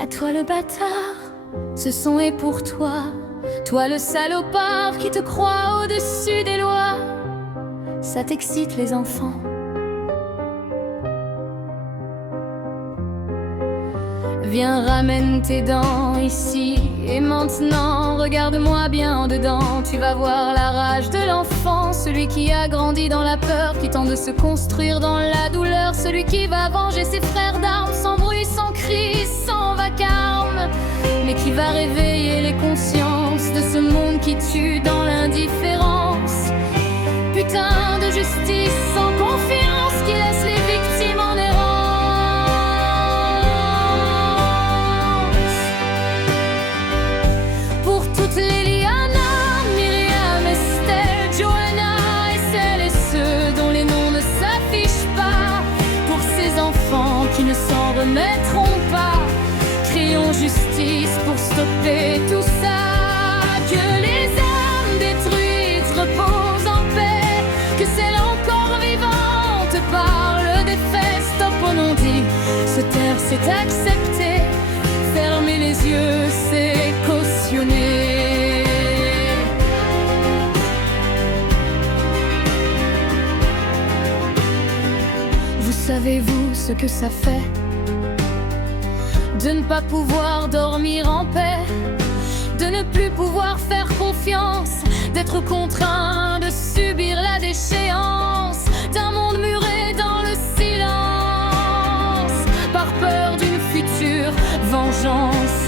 À toi le bâtard, ce son est pour toi. Toi le salopard qui te croit au-dessus des lois. Ça t'excite les enfants. Viens, ramène tes dents ici. Et maintenant, regarde-moi bien en dedans. Tu vas voir la rage de l'enfant, celui qui a grandi dans la peur, qui tente de se construire dans la douleur, celui qui va venger ses frères d'armes, sans bruit, sans cri, sans vacarme, mais qui va réveiller les consciences de ce monde qui tue dans l'indifférence. Putain de justice sans confiance qui laisse les victimes en errance. Pour toutes les Liana, Myriam, Estelle, Johanna et celles et ceux dont les noms ne s'affichent pas, pour ces enfants qui ne s'en remettront pas, crions justice pour stopper tout ça. Que les âmes détruites reposent en paix, que celle encore vivante parle des faits. Stop au non-dit, se taire c'est accepter, fermer les yeux c'est cautionner. Vous savez-vous ce que ça fait de ne pas pouvoir dormir en paix, de ne plus pouvoir faire confiance, d'être contraint de subir la déchéance d'un monde muré dans le silence, par peur d'une future vengeance.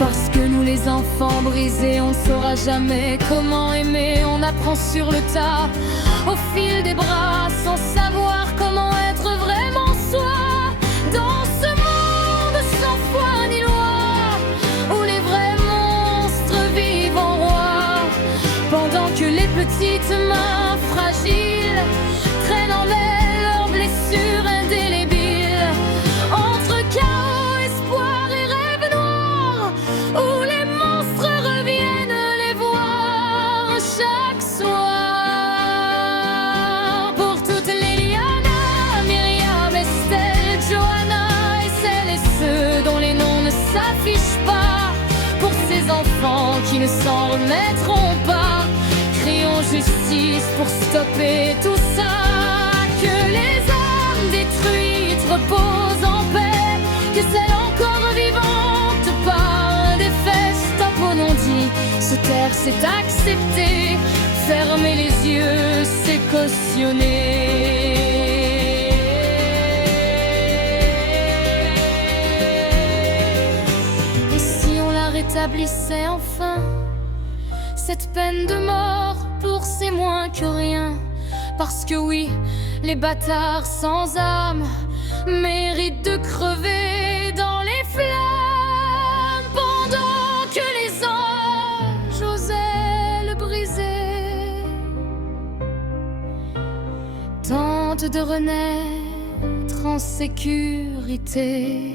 Parce que nous les enfants brisés, on ne saura jamais comment aimer, on apprend sur le tas, au fil des bras, sans savoir comment être vraiment soi. Dans ce monde sans foi ni loi, où les vrais monstres vivent en roi, pendant que les petites mains fragiles traînent en elles leurs blessures indélébiles, entre chaos, espoir et rêve noir, où les monstres reviennent les voir chaque soir. Pour toutes les Liana, Myriam, Estelle, Johanna et celles et ceux dont les noms ne s'affichent pas, pour ces enfants qui ne s'en remettront pas, crions justice pour stopper tout ça. Que les âmes détruites reposent en paix, que celles encore vivantes parlent des faits. Stop au non-dit, se taire c'est accepter, fermer les yeux c'est cautionner. Et si on la rétablissait enfin, cette peine de mort pour c'est moins que rien, parce que oui, les bâtards sans âme méritent de crever dans les flammes, pendant que les anges aux ailes brisées tentent de renaître en sécurité.